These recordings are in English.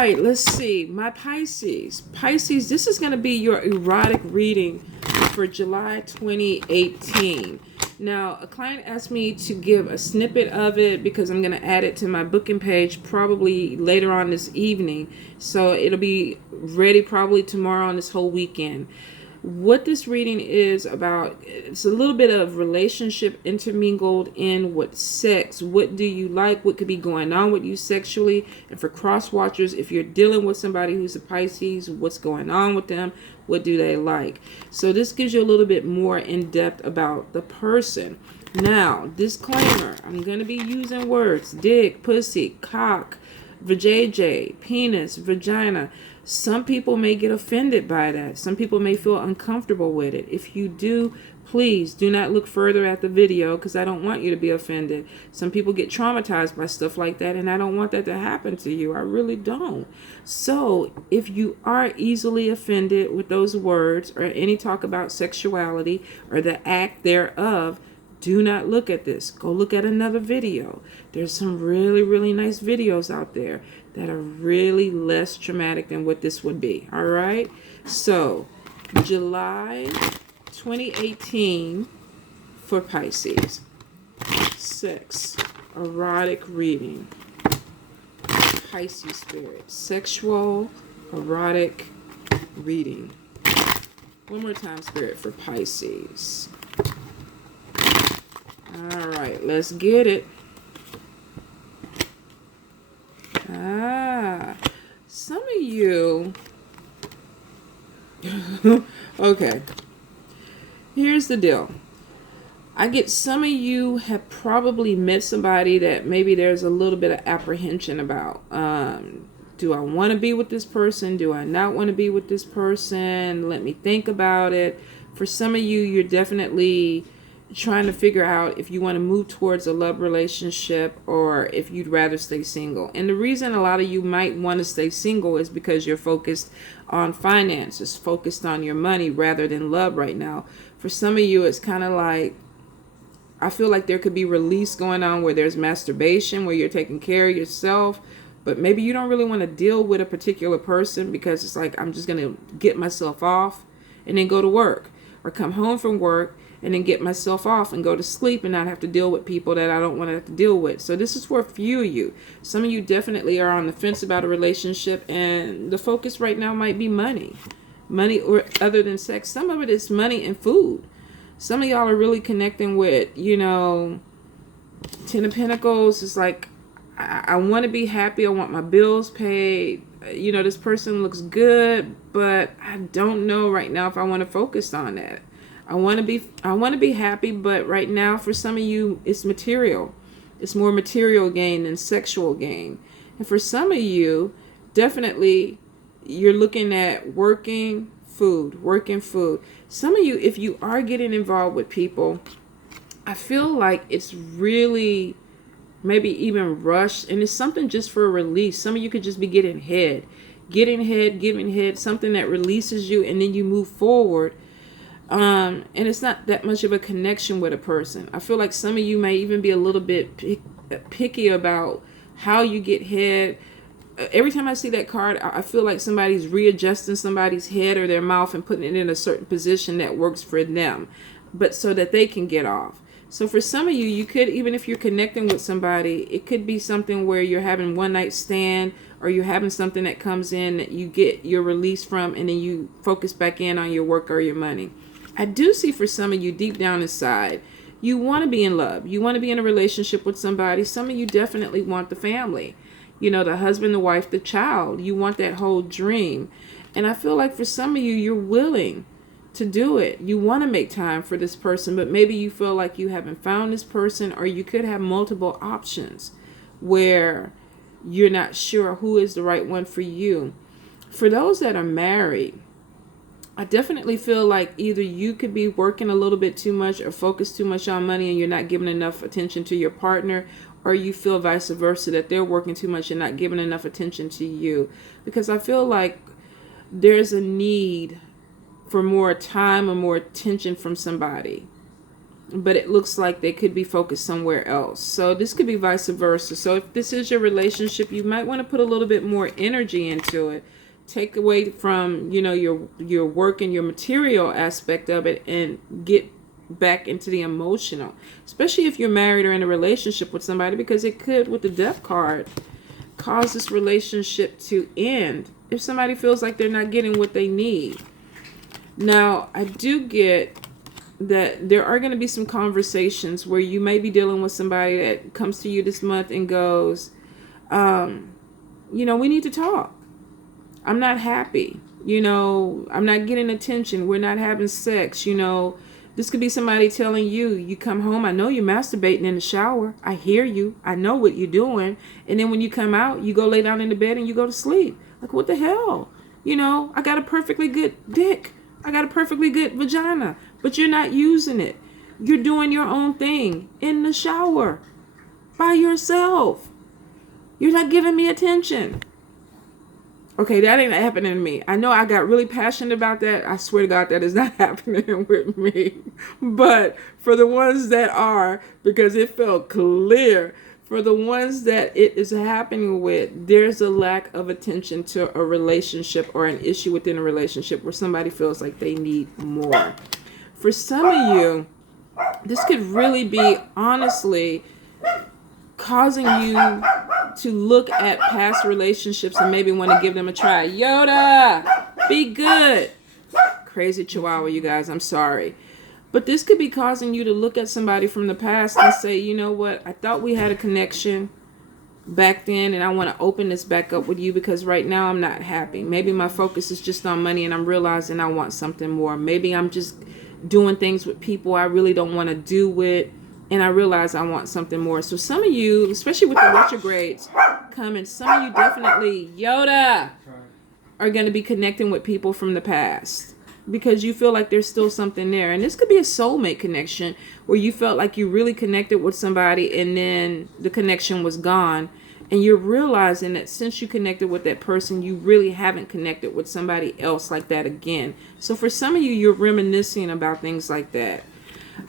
right, let's see. My Pisces. Pisces, this is going to be your erotic reading for July 2018. Now, a client asked me to give a snippet of it because I'm going to add it to my booking page probably later on this evening. So it'll be ready probably tomorrow on this whole weekend. What this reading is about, it's a little bit of relationship intermingled in with sex. What do you like? What could be going on with you sexually? And for cross watchers, if you're dealing with somebody who's a Pisces, what's going on with them? What do they like? So this gives you a little bit more in depth about the person. Now, disclaimer, I'm going to be using words: dick, pussy, cock, vajayjay, penis, vagina. Some people may get offended by that. Some people may feel uncomfortable with it. If you do, please do not look further at the video because I don't want you to be offended. Some people get traumatized by stuff like that, and I don't want that to happen to you. I really don't. So if you are easily offended with those words or any talk about sexuality or the act thereof, do not look at this. Go look at another video. There's some really, really nice videos out there that are really less traumatic than what this would be. All right? So, July 2018 for Pisces. Sex. Erotic reading. Pisces spirit. Sexual, erotic reading. One more time, spirit, for Pisces. All right, let's get it. Some of you. Okay. Here's the deal. I get some of you have probably met somebody that maybe there's a little bit of apprehension about. Do I want to be with this person? Do I not want to be with this person? Let me think about it. For some of you, you're definitely trying to figure out if you want to move towards a love relationship or if you'd rather stay single. And the reason a lot of you might want to stay single is because you're focused on finances, focused on your money rather than love right now. For some of you, it's kind of like, I feel like there could be release going on where there's masturbation, where you're taking care of yourself, but maybe you don't really want to deal with a particular person because it's like, I'm just going to get myself off and then go to work, or come home from work and then get myself off and go to sleep and not have to deal with people that I don't want to have to deal with. So this is for a few of you. Some of you definitely are on the fence about a relationship, and the focus right now might be money. Money or other than sex. Some of it is money and food. Some of y'all are really connecting with, Ten of Pentacles. It's like, I want to be happy. I want my bills paid. This person looks good, but I don't know right now if I want to focus on that. I want to be happy, but right now for some of you, it's material. It's more material gain than sexual gain. And for some of you, definitely you're looking at working food. Some of you, if you are getting involved with people, I feel like it's really maybe even rushed, and it's something just for a release. Some of you could just be giving head, giving head, something that releases you, and then you move forward. And it's not that much of a connection with a person. I feel like some of you may even be a little bit picky about how you get head. Every time I see that card, I feel like somebody's readjusting somebody's head or their mouth and putting it in a certain position that works for them, but so that they can get off. So for some of you, you could, even if you're connecting with somebody, it could be something where you're having one night stand, or you're having something that comes in that you get your release from, and then you focus back in on your work or your money. I do see for some of you deep down inside, you want to be in love. You want to be in a relationship with somebody. Some of you definitely want the family. The husband, the wife, the child. You want that whole dream. And I feel like for some of you, you're willing to do it. You want to make time for this person, but maybe you feel like you haven't found this person, or you could have multiple options where you're not sure who is the right one for you. For those that are married, I definitely feel like either you could be working a little bit too much or focus too much on money and you're not giving enough attention to your partner, or you feel vice versa, that they're working too much and not giving enough attention to you. Because I feel like there's a need for more time or more attention from somebody. but it looks like they could be focused somewhere else. So this could be vice versa. So if this is your relationship, you might want to put a little bit more energy into it. Take away from, you know, your work and your material aspect of it and get back into the emotional. Especially if you're married or in a relationship with somebody, because it could, with the Death card, cause this relationship to end if somebody feels like they're not getting what they need. Now, I do get that there are going to be some conversations where you may be dealing with somebody that comes to you this month and goes, you know, we need to talk. I'm not happy. You know, I'm not getting attention. We're not having sex. You know, this could be somebody telling you, you come home, I know you're masturbating in the shower. I hear you. I know what you're doing. And then when you come out, you go lay down in the bed and you go to sleep. Like, what the hell? You know, I got a perfectly good dick. I got a perfectly good vagina, but you're not using it. You're doing your own thing in the shower by yourself. You're not giving me attention. Okay, that ain't happening to me. I know I got really passionate about that. I swear to God, that is not happening with me. But for the ones that are, because it felt clear, for the ones that it is happening with, there's a lack of attention to a relationship or an issue within a relationship where somebody feels like they need more. For some of you, this could really be, honestly, causing you to look at past relationships and maybe want to give them a try. Yoda, be good. Crazy chihuahua, you guys, I'm sorry. But this could be causing you to look at somebody from the past and say, you know what, I thought we had a connection back then and I want to open this back up with you because right now I'm not happy. Maybe my focus is just on money and I'm realizing I want something more. Maybe I'm just doing things with people I really don't want to do with, and I realize I want something more. So some of you, especially with the retrogrades coming, some of you definitely, Yoda, are going to be connecting with people from the past because you feel like there's still something there. And this could be a soulmate connection where you felt like you really connected with somebody and then the connection was gone. And you're realizing that since you connected with that person, you really haven't connected with somebody else like that again. So for some of you, you're reminiscing about things like that.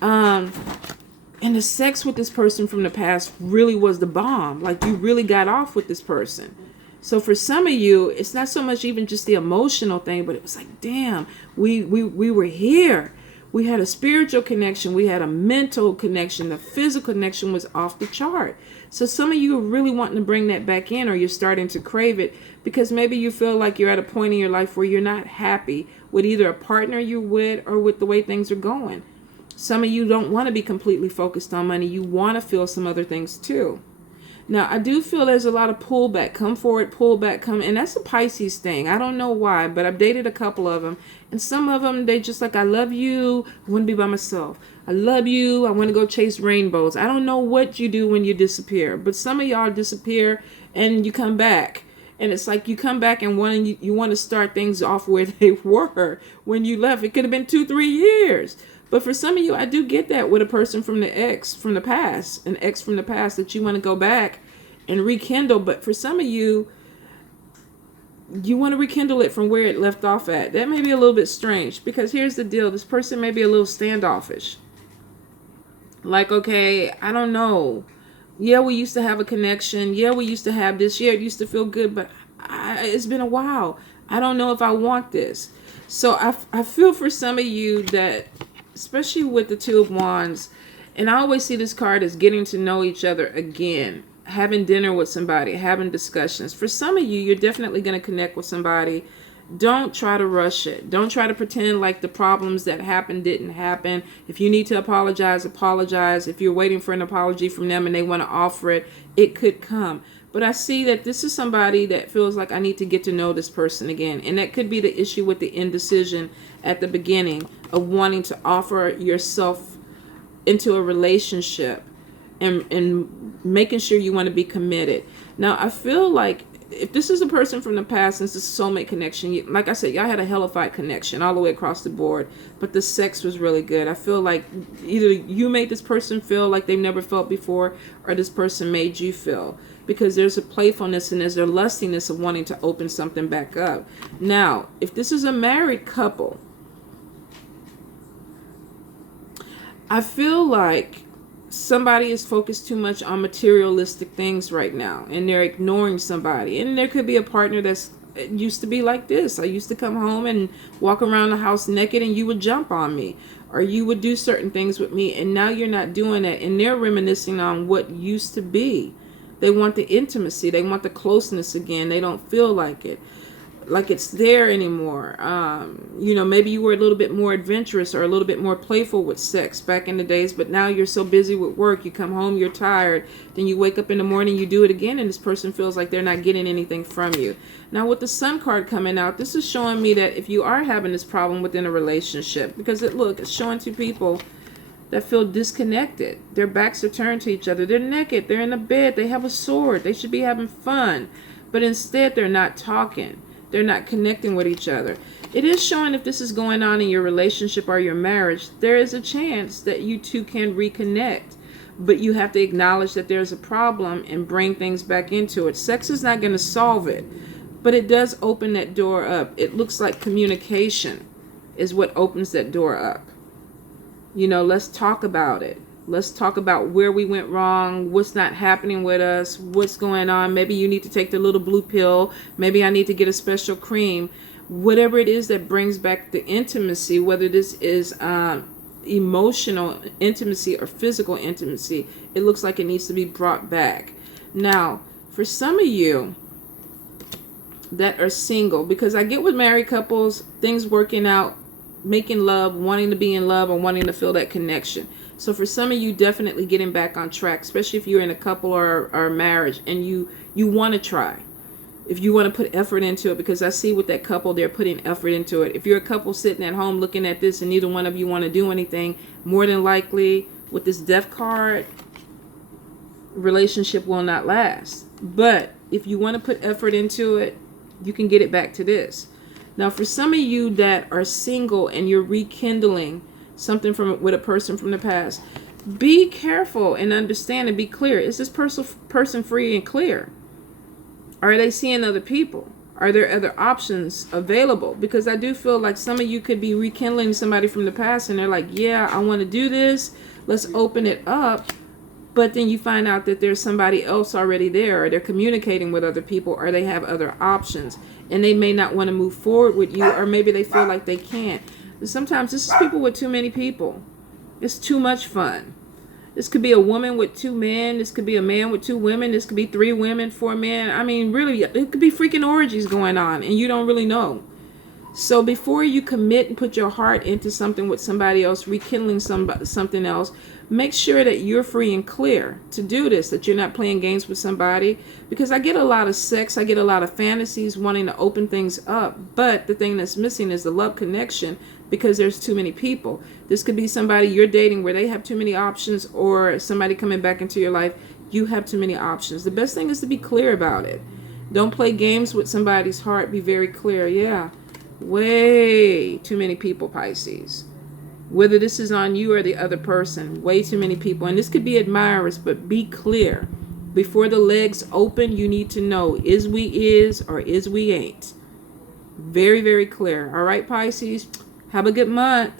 And the sex with this person from the past really was the bomb. Like, you really got off with this person. So for some of you, it's not so much even just the emotional thing, but it was like, damn, we were here. We had a spiritual connection. We had a mental connection. The physical connection was off the chart. So some of you are really wanting to bring that back in, or you're starting to crave it because maybe you feel like you're at a point in your life where you're not happy with either a partner you're with or with the way things are going. Some of you don't want to be completely focused on money. You want to feel some other things too. Now, I do feel there's a lot of pullback. Come forward, pull back, come. And that's a Pisces thing. I don't know why, but I've dated a couple of them. And some of them, they just like, I love you. I want to be by myself. I love you. I want to go chase rainbows. I don't know what you do when you disappear. But some of y'all disappear and you come back. And it's like you come back and you want to start things off where they were when you left. It could have been 2-3 years. But for some of you, I do get that with a person from the ex from the past, an ex from the past that you want to go back and rekindle. But for some of you, you want to rekindle it from where it left off at. That may be a little bit strange because here's the deal. This person may be a little standoffish. Like, okay, I don't know. Yeah, we used to have a connection. Yeah, we used to have this. Yeah, it used to feel good, but it's been a while. I don't know if I want this. So I feel for some of you that, especially with the Two of Wands, and I always see this card as getting to know each other again, having dinner with somebody, having discussions. For some of you, you're definitely going to connect with somebody. Don't try to rush it. Don't try to pretend like the problems that happened didn't happen. If you need to apologize, apologize. If you're waiting for an apology from them and they want to offer it, it could come. But I see that this is somebody that feels like I need to get to know this person again. And that could be the issue with the indecision at the beginning of wanting to offer yourself into a relationship and making sure you want to be committed. Now, I feel like if this is a person from the past, since this is a soulmate connection, like I said, y'all had a hellified connection all the way across the board, but the sex was really good. I feel like either you made this person feel like they've never felt before, or this person made you feel, because there's a playfulness and there's a lustiness of wanting to open something back up. Now, if this is a married couple, I feel like somebody is focused too much on materialistic things right now, and they're ignoring somebody. And there could be a partner that's used to be like this. I used to come home and walk around the house naked, and you would jump on me, or you would do certain things with me, and now you're not doing that, and they're reminiscing on what used to be. They want the intimacy, they want the closeness again. They don't feel like it's there anymore. Maybe you were a little bit more adventurous or a little bit more playful with sex back in the days, but now you're so busy with work, you come home, you're tired, then you wake up in the morning, you do it again, and this person feels like they're not getting anything from you. Now with the Sun card coming out, this is showing me that if you are having this problem within a relationship, because it's showing two people that feel disconnected. Their backs are turned to each other. They're naked. They're in a bed. They have a sword. They should be having fun. But instead, they're not talking. They're not connecting with each other. It is showing if this is going on in your relationship or your marriage, there is a chance that you two can reconnect. But you have to acknowledge that there's a problem and bring things back into it. Sex is not going to solve it, but it does open that door up. It looks like communication is what opens that door up. Let's talk about it. Let's talk about where we went wrong, what's not happening with us, what's going on. Maybe you need to take the little blue pill. Maybe I need to get a special cream. Whatever it is that brings back the intimacy, whether this is emotional intimacy or physical intimacy, it looks like it needs to be brought back. Now, for some of you that are single, because I get with married couples, things working out, making love, wanting to be in love, or wanting to feel that connection. So for some of you, definitely getting back on track, especially if you're in a couple or a marriage and you want to try. If you want to put effort into it, because I see with that couple, they're putting effort into it. If you're a couple sitting at home looking at this and neither one of you want to do anything, more than likely with this Death card, relationship will not last. But if you want to put effort into it, you can get it back to this. Now, for some of you that are single and you're rekindling something with a person from the past, be careful and understand and be clear. Is this person free and clear? Are they seeing other people? Are there other options available? Because I do feel like some of you could be rekindling somebody from the past and they're like, yeah, I want to do this. Let's open it up. But then you find out that there's somebody else already there, or they're communicating with other people, or they have other options, and they may not want to move forward with you, or maybe they feel like they can't. Sometimes this is people with too many people. It's too much fun. This could be a woman with two men. This could be a man with two women. This could be 3 women, 4 men. I mean, really, it could be freaking orgies going on, and you don't really know. So before you commit and put your heart into something with somebody else, rekindling something else, make sure that you're free and clear to do this, that you're not playing games with somebody. Because I get a lot of sex, I get a lot of fantasies wanting to open things up, but the thing that's missing is the love connection, because there's too many people. This could be somebody you're dating where they have too many options, or somebody coming back into your life, you have too many options. The best thing is to be clear about it. Don't play games with somebody's heart. Be very clear. Yeah, way too many people, Pisces. Whether this is on you or the other person, way too many people. And this could be admirers, but be clear. Before the legs open, you need to know, is we is or is we ain't. Very, very clear. All right, Pisces, have a good month.